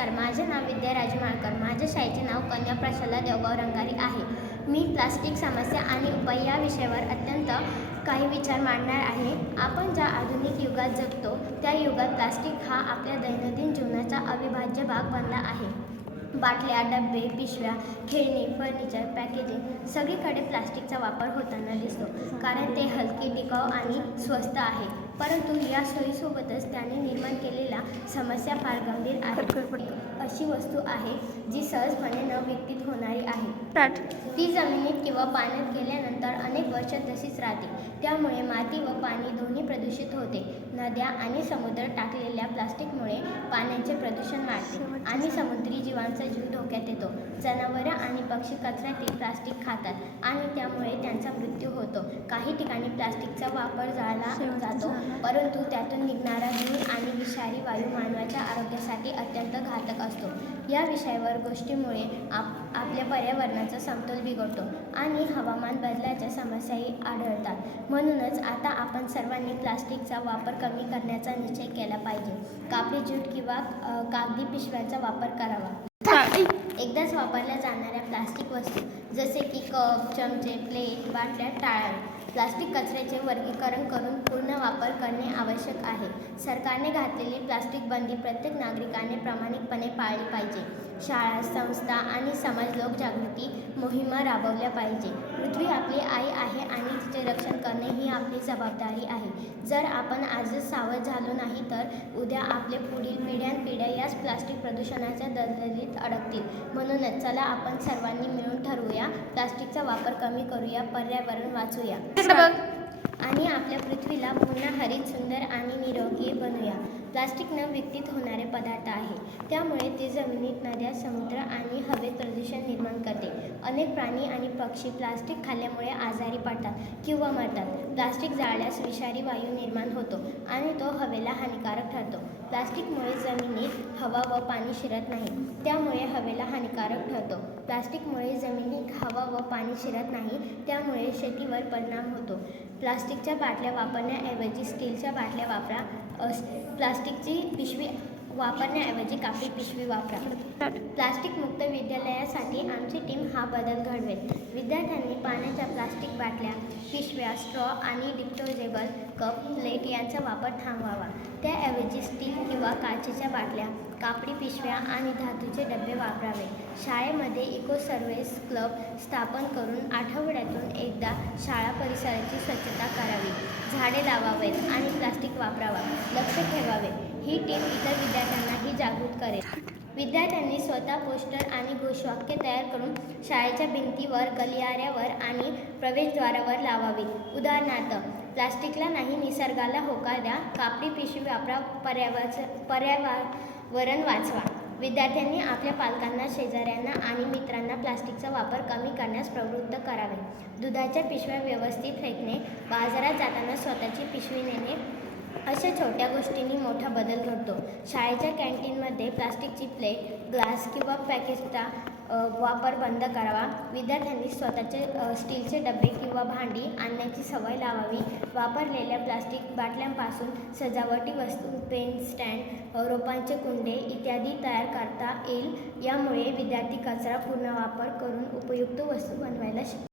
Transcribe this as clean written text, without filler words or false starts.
नमस्कार, माझे नाव विद्या राजमाळकर. माझ्या शाळेचे नाव कन्या प्रशाला देवगाव रंगारी आहे. मी प्लास्टिक समस्या आणि उपाय या विषयावर अत्यंत काही विचार मांडणार आहे. आपण ज्या आधुनिक युगात जगतो त्या युगात प्लास्टिक हा आपल्या दैनंदिन जीवनाचा अविभाज्य भाग बनला आहे. बाटल्या, डबे, पिशव्या, खेळणी, फर्निचर, पॅकेजिंग सगळीकडे प्लास्टिकचा वापर होताना दिसतो, कारण ते हलके, टिकाऊ आणि स्वस्त आहे. परंतु या सोयीसोबतच त्याने निर्माण केलेल्या समस्या फार गंभीर आहेत. अशी वस्तू आहे जी सहजपणे न विकसित होणारी आहे. ती जमिनीत किंवा पाण्यात गेल्यानंतर अनेक वर्ष तशीच राहते. त्यामुळे माती व पाणी दोन्ही प्रदूषित होते. नद्या आणि समुद्रात टाकलेल्या प्लास्टिकमुळे पाण्याचे प्रदूषण वाढते आणि समुद्री जीवांचा जीव धोक्यात येतो. जनावरं आणि पक्षी कचऱ्यातील प्लास्टिक खातात आणि त्यामुळे त्यांचा मृत्यू होतो. काही ठिकाणी प्लास्टिकचा वापर जाळला जातो, परंतु त्यातून निघणारा धूर आणि विषारी वायू मानवाच्या आरोग्यासाठी अत्यंत घातक असतो. या विषयावर गोष्टीमुळे आपल्या पर्यावरणाचा समतोल बिघडतो आणि हवामान बदलाच्या समस्याही आढळतात. म्हणूनच आता आपण सर्वांनी प्लास्टिकचा वापर कमी करण्याचा निश्चय केला पाहिजे. कापडी ज्यूट किंवा कागदी पिशव्यांचा वापर करावा. एकदाच वापरल्या जाणाऱ्या प्लास्टिक वस्तू जसे की कप, चमचे, प्लेट, बाटल्या टाळावे. प्लास्टिक कचऱ्याचे वर्गीकरण करून पूर्ण वापर करणे आवश्यक आहे. सरकारने घातलेली प्लास्टिक बंदी प्रत्येक नागरिकाने प्रामाणिकपणे पाळली पाहिजे. शाळा, संस्था आणि समाज लोकजागृती मोहिमा राबवल्या पाहिजे. पृथ्वी आपली आई आहे आणि तिचे रक्षण करणे ही आपली जबाबदारी आहे. जर आपण आजच सावध झालो नाही तर उद्या आपले पुढील पिढ्यानपिढ्या याच प्लास्टिक प्रदूषणाच्या दलदलीत अडकतील. म्हणूनच चला आपण सर्वांनी मिळून ठरवूया, प्लास्टिकचा वापर कमी करूया, पर्यावरण वाचूया आणि आपल्या पृथ्वीला पुन्हा हरित, सुंदर आणि निरोगी बनवूया. प्लास्टिक न विकसित होणारे पदार्थ आहे, त्यामुळे ते जमिनीत, नद्या, समुद्र आणि हवेत प्रदूषण निर्माण करते. अनेक प्राणी आणि पक्षी प्लास्टिक खाल्ल्यामुळे आजारी पडतात किंवा मरतात. प्लास्टिक जाळल्यास विषारी वायू निर्माण होतो आणि तो हवेला हानिकारक ठरतो. प्लास्टिकमुळे जमिनीत हवा व पाणी शिरत नाही, त्यामुळे हवेला हानिकारक ठरतो. प्लास्टिकमुळे जमिनीत हवा व पाणी शिरत नाही, त्यामुळे शेतीवर परिणाम होतो. प्लास्टिकच्या बाटल्या वापरण्याऐवजी स्टीलच्या बाटल्या वापरा. प्लास्टिकची पिशवी वापरण्याऐवजी कापडी पिशवी वापरा. प्लास्टिकमुक्त विद्यालयासाठी आमची टीम हा बदल घडवेल. विद्यार्थ्यांनी पाण्याच्या प्लास्टिक बाटल्या, पिशव्या, स्ट्रॉ आणि डिस्पोजेबल कप, प्लेट यांचा वापर थांबवावा. त्याऐवजी स्टील किंवा काचेच्या बाटल्या, कापडी पिशव्या आणि धातूचे डबे वापरावे. शाळेमध्ये इको सर्व्हिस क्लब स्थापन करून आठवड्यातून एकदा शाळा परिसराची स्वच्छता करावी. झाडे लावावेत आणि प्लास्टिक वापरावा लक्ष ठेवावे. ही टीम इतर विद्यार्थ्यांनाही जागृत करेल. विद्यार्थ्यांनी स्वतः पोस्टर आणि घोषवाक्य तयार करून शाळेच्या भिंतीवर, गलियाऱ्यावर आणि प्रवेशद्वारावर लावावी. उदाहरणार्थ, प्लास्टिकला नाही, निसर्गाला होकार द्या, कापडी पिशवी वापरा, पर्यावरण वाचवा. विद्यार्थ्यांनी आपल्या पालकांना, शेजाऱ्यांना आणि मित्रांना प्लास्टिकचा वापर कमी करण्यास प्रवृत्त करावे. दुधाच्या पिशव्या व्यवस्थित फेकणे, बाजारात जाताना स्वतःची पिशवी नेणे अशा छोट्या गोष्टींनी मोठा बदल घडतो. शाळेच्या कॅन्टीनमध्ये प्लास्टिकची प्लेट, ग्लास किंवा पॅकेजचा वापर बंद करावा. विद्यार्थ्यांनी स्वतःचे स्टीलचे डबे किंवा भांडी आणण्याची सवय लावावी. वापरलेल्या प्लास्टिक बाटल्यांपासून सजावटी वस्तू, पेन स्टँड, रोपांचे कुंडे इत्यादी तयार करता येईल. यामुळे विद्यार्थी कचरा पुनर्वापर करून उपयुक्त वस्तू बनवायला शिकतात.